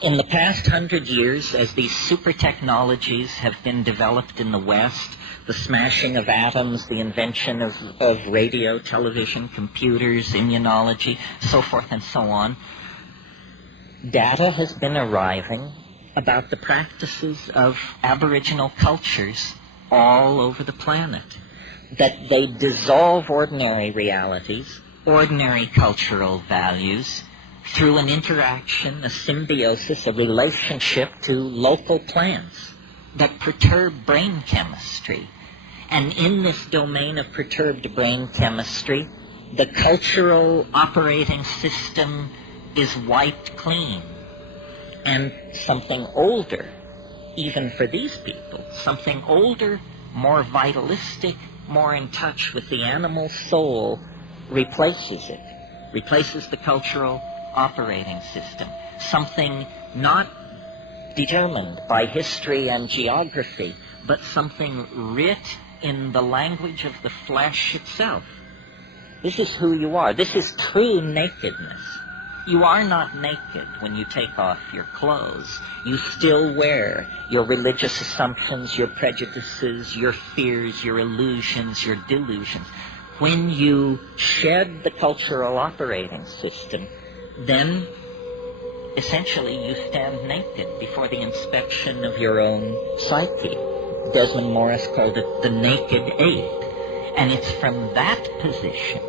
In the past 100 years, as these super technologies have been developed in the West, the smashing of atoms, the invention of radio, television, computers, immunology, so forth and so on, data has been arriving about the practices of Aboriginal cultures all over the planet, that they dissolve ordinary realities, ordinary cultural values, through an interaction, a symbiosis, a relationship to local plants that perturb brain chemistry. And in this domain of perturbed brain chemistry, the cultural operating system is wiped clean. And something older, even for these people, something older, more vitalistic, more in touch with the animal soul, replaces it, replaces the cultural operating system, something not determined by history and geography, but something writ in the language of the flesh itself. This is who you are. This is true nakedness. You are not naked when you take off your clothes. You still wear your religious assumptions, your prejudices, your fears, your illusions, your delusions. When you shed the cultural operating system, then essentially you stand naked before the inspection of your own psyche. Desmond Morris called it the naked ape. And it's from that position,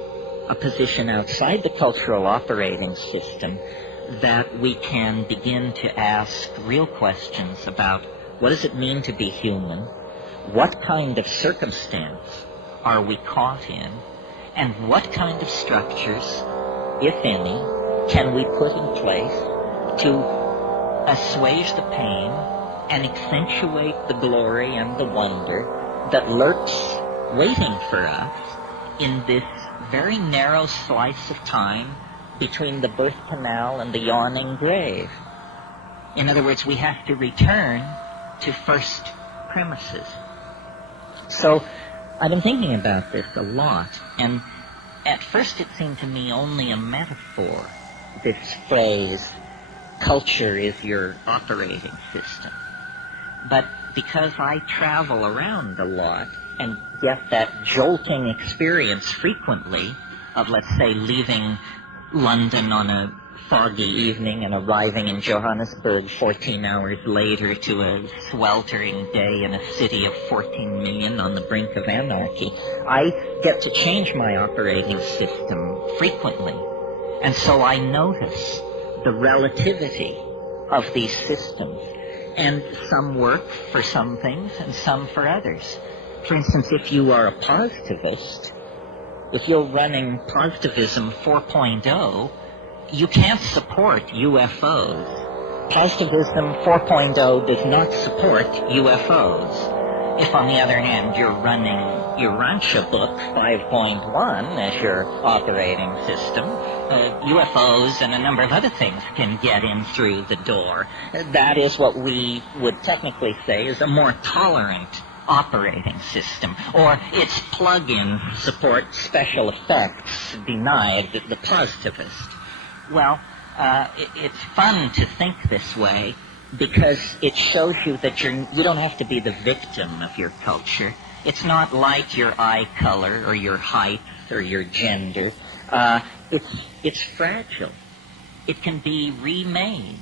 a position outside the cultural operating system, that we can begin to ask real questions about what does it mean to be human, what kind of circumstance are we caught in, and what kind of structures, if any, can we put in place to assuage the pain and accentuate the glory and the wonder that lurks waiting for us in this very narrow slice of time between the birth canal and the yawning grave. In other words, we have to return to first premises. So I've been thinking about this a lot, and at first it seemed to me only a metaphor, this phrase, culture is your operating system. But because I travel around a lot and get that jolting experience frequently of, let's say, leaving London on a foggy evening and arriving in Johannesburg 14 hours later to a sweltering day in a city of 14 million on the brink of anarchy, I get to change my operating system frequently. And so I notice the relativity of these systems. And some work for some things and some for others. For instance, if you are a positivist, if you're running Positivism 4.0, you can't support UFOs. Positivism 4.0 does not support UFOs. If, on the other hand, you're running Urantia Book 5.1 as your operating system, UFOs and a number of other things can get in through the door. That is what we would technically say is a more tolerant operating system, or its plug-in support special effects denied the positivist. Well, it's fun to think this way because it shows you that you don't have to be the victim of your culture. It's not like your eye color or your height or your gender. It's fragile. It can be remade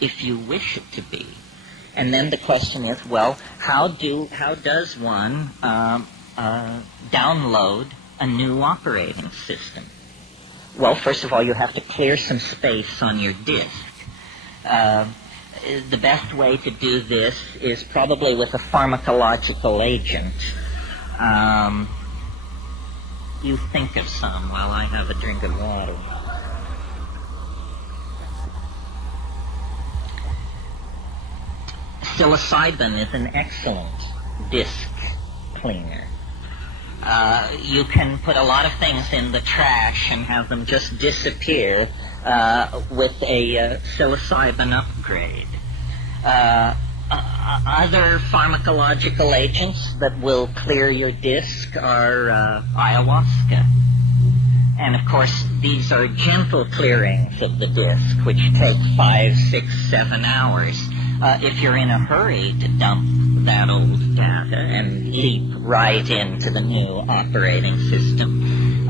if you wish it to be. And then the question is, well, how does one download a new operating system? Well, first of all, you have to clear some space on your disk. The best way to do this is probably with a pharmacological agent. You think of some while I have a drink of water. Psilocybin is an excellent disk cleaner. You can put a lot of things in the trash and have them just disappear with a psilocybin upgrade. Other pharmacological agents that will clear your disk are ayahuasca. And of course, These are gentle clearings of the disk, which take 5, 6, 7 hours. If you're in a hurry to dump that old data and leap right into the new operating system,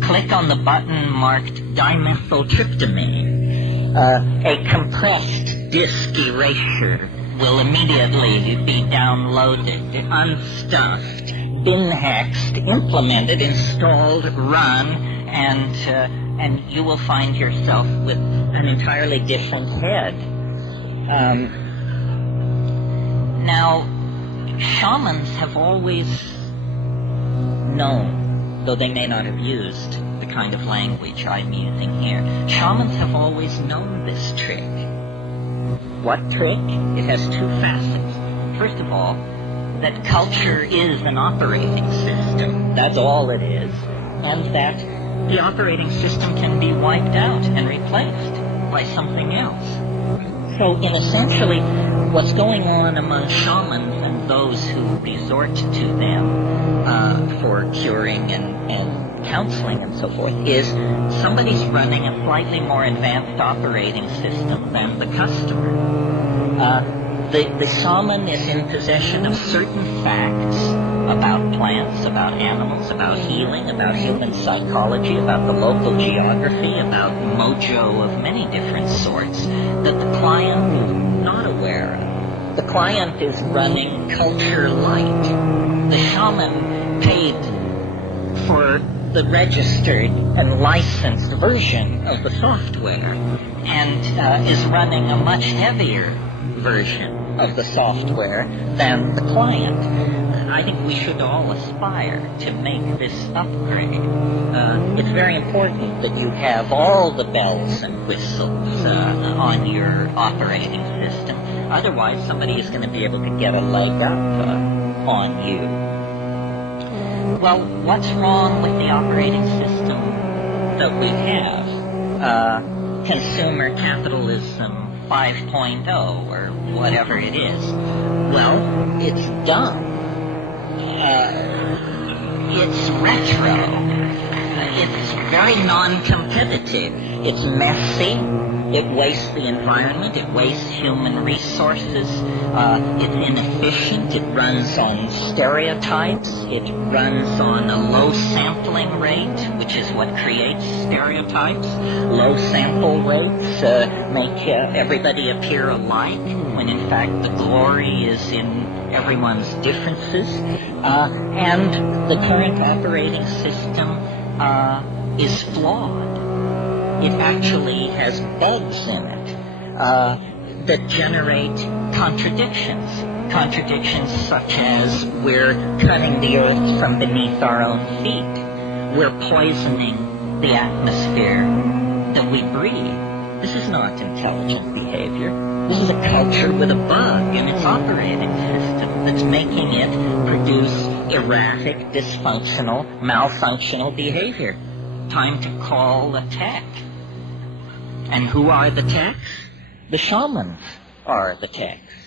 click on the button marked dimethyltryptamine. A compressed disk erasure will immediately be downloaded, unstuffed, bin-hexed, implemented, installed, run, and you will find yourself with an entirely different head. Now, shamans have always known, though they may not have used the kind of language I'm using here, shamans have always known this trick. What trick? It has two facets. First of all, that culture is an operating system. That's all it is. And that the operating system can be wiped out and replaced by something else. So, in essentially, what's going on among shamans and those who resort to them for curing and counseling and so forth is somebody's running a slightly more advanced operating system than the customer. The shaman is in possession of certain facts about plants, about animals, about healing, about human psychology, about the local geography, about mojo of many different sorts that the client is not aware of. The client is running culture light. The shaman paid for the registered and licensed version of the software and is running a much heavier version of the software than the client. I think we should all aspire to make this upgrade. It's very important that you have all the bells and whistles on your operating system. Otherwise, somebody is going to be able to get a leg up on you. Well, what's wrong with the operating system that we have? Consumer capitalism 5.0 or whatever it is. Well, it's dumb. It's retro. It's very non-competitive. It's messy. It wastes the environment. It wastes human resources. It's inefficient. It runs on stereotypes. It runs on a low sampling rate, which is what creates stereotypes. Low sample rates make everybody appear alike, when in fact the glory is in everyone's differences. And the current operating system is flawed. It actually has bugs in it that generate contradictions. Contradictions such as we're cutting the earth from beneath our own feet. We're poisoning the atmosphere that we breathe. This is not intelligent behavior. This is a culture with a bug in its operating system that's making it produce erratic, dysfunctional, malfunctional behavior. Time to call the tech. And who are the techs? The shamans are the techs.